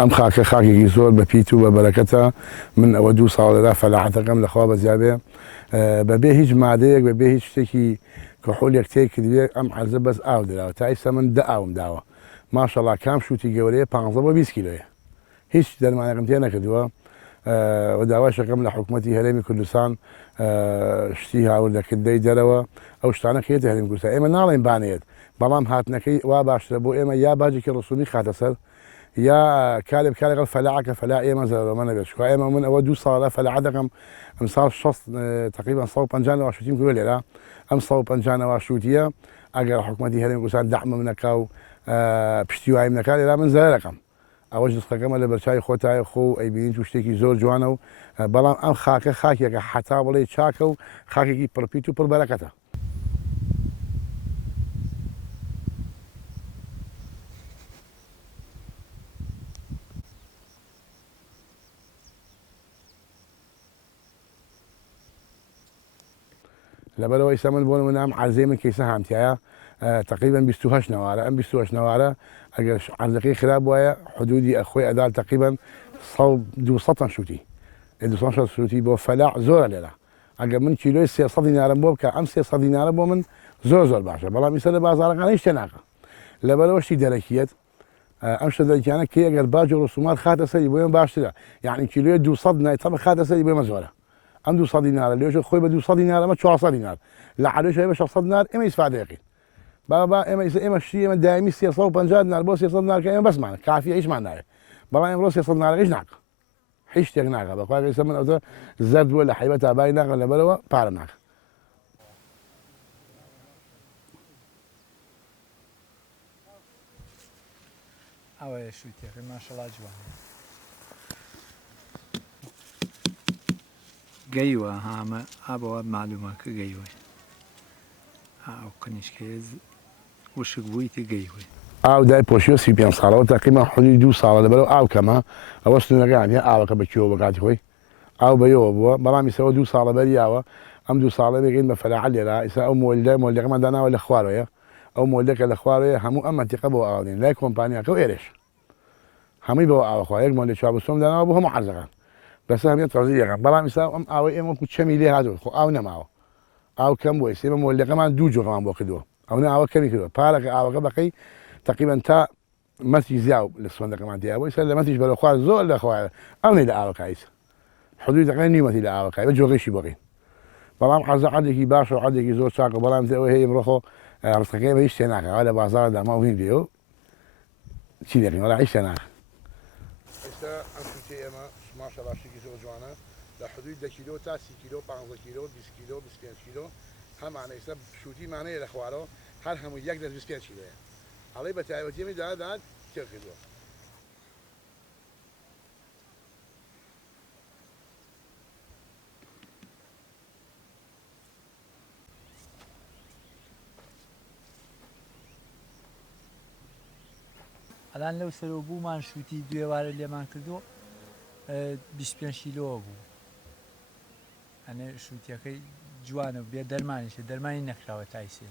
ئەم خاکە خاکێکی زۆر بە پیت و بە بەرەکەتە من ئەوە 2 ساڵێدا فەلاحەتەکەم لەخوا بەزیابێ بەبێ هیچ مادەیەک بەبێ هیچ شتێکی کحولیەک تێ کردوێ ئەم عەرزە بەس ئاو دراوە تا ئێستا من 10 ئاوم داوە ماشەڵڵا کام شووتی گەورەیە 15 بۆ 20 کیلۆیە هیچ دەرمانێکم تێ نەکردووە و داواشەکەم لە حکوومەتی هەرێمی کوردستان شتی هاوردەکردەی دەرەوە ئەو شتانە خێتە هەرێمی کوردستان ئێمە ناڵێن بانێت بەڵام هاتنەکەی وا باشترە بۆ ئێمە یا باجێکی ڕسومی خاتە سەر یا کارێ بکارێک فەلاعەکە فەلا ئێمە زەرەوە نەبێت چکە ئێمە من ئەوە 2 ساڵە فەلاعەت دەکەم ئەمساڵ تقریبا 150 شوتیم کردووە لێرە ئەم 150 شوتیە ئەگەر حکوومەتی هەرێمی کوردستان دەعمم نەکا و پشتیوایم نەکا لێرا من زەرەر دەکەم ئەوەش دەستەکەمە لە بەرچاوی خۆتایە خۆ و ئەیبینین و شتێکی زۆر جوانە و بەڵام ئەم خاکە خاکێکە حتا بڵێ چاکە و خاکێکی پڕپیت و پڕبەرەکەتە لەبەرەوە ئێستا من بۆ نمونە عەرزەی من کەیسە هامتایە تقریبا 28 نەوارە ئەم 28 نەوارە ئەگەر عەرزەکەی خراپ وایە حدودی ئەخۆی ئەدال تقریبا 200 شوتی 200 شوتی بۆ فەلاع زۆرە لێرە ئەگەر من کیلۆی 300 دینارم بۆ بکە ئەم 300 دینارە بۆ من زۆر باشە بەڵام ئێستا لە بازاڕەکان هیچ شتێ ناکە لەبەرەوە شتی دەرەکیەت ئەم شتە دەرەکیانە کە ئەگەر باج و ڕسومات خاتە سەری بۆ ئێمە باشترە یعنی کیلۆی 200 نایتەمە خاتە سەری بۆ ئێمە زۆرە ئەم 200 دینارە لێش خۆی بە 200 دینار ئەمە 400 دینار لە عەرێش بە 600 دینار ئێمە ئیسفادەیەقین بابا ئێمە شتی ئێمە دایمی 350 دینار بۆ 300 دینار کە ئێمە بەسمانە کافیە هیچمان ناوێت بەڵام ئێمڕۆ 300 دینار هیچ ناکە هیچ شتێک ناکە بەخوا ئێستا من ئەوتە زەرد بووە لە حیبەت ئابایی ناکە لەبەرەوە پارە ناکە ئەوەیە شووتێکە ماشەڵڵا جوانە گەیوە هامە ئابەوە معلومە کە گەیوە ئەو کەنیشکەیە وشک بوویتی گەیوە ئاو دای پۆشیۆ 35 ساڵەوە تقریبا حدودی 2 ساڵە لەبەرەوە ئاو کەمە ئەوە ستونەکان هەیە ئاوەکە بەکیەوە بەکاتی خۆی ئاو بەیەوە بووە بەڵام ئێستا 2 ساڵە بەریاوە ئەم 2 ساڵە بێگەین بە فەلاعەت لێرە ئێستا ئەو مۆلدەکەمان داناوە لە خوارەوەیە ئەو مۆلدەکە لە خوارەوەیە هەموو ئەم مەنتیقە بۆ ئاودین لای کۆمپانیاکە و ئێرێش هەمووی بەوە ئاوەخوا یەک مۆلدە چوابستۆم داناوە بۆ هەموو عەرزەکان بەس هەمیە تەزیەکان بەڵام ئێستا ئەم ئاوەی ئێمە چەمی لێ هاتووە خۆ ئاو نەماوە ئاو کەم بووە ئێستا ئێمە مۆلدەکەمان 2 جۆرەمان بۆ کردووە ئەوە ئاوە کەمی کردووە پارەکە ئاوەکە بەقەی تقریبا تا مەسی زیاو لە سوێندەکەمان دیابوو ئێستا لە مەسیش بەرە خوار زۆر لە خوارە ئەوەی لە ئاوەکە ئێستا حدودی تقریبا نیمەتی لە ئاوەکە بە جۆگەیشی بۆقین بەڵام عەرزە عەردێکی باشە و عەردێکی زۆر چاکە بەڵام ئەوە هەیە ئێمڕۆ ڕستەکەی بە هیچ شتێ ناکە لە بازاڕدا ماوە هین دێ و چی دەکەین وەڵا هیچ شتێ ناکە ئێستا ئەم شوتەی ئێمە ماشەڵڵا شتێکی زۆر جوانە لە حدود 10 کیلۆ تا 30 کیلۆ 15 کیلۆ 20 کیلۆ 25 کیلۆ هەمانە ئێستا شوتی مانەیە لە خوارەوە هەر هەموو یەک دەست 25 کیلۆیە ئەڵێ بە تایبەتیەمی دادات تێ کردووە ئەلان لەو سەرەوە بوومان شووتی دوێوارە لێمان کردو 25 کیلۆوە بوو ئەنێ شووتیەکەی جوانە بێ دەرمانیشە دەرمانی نەکراوە تایسێ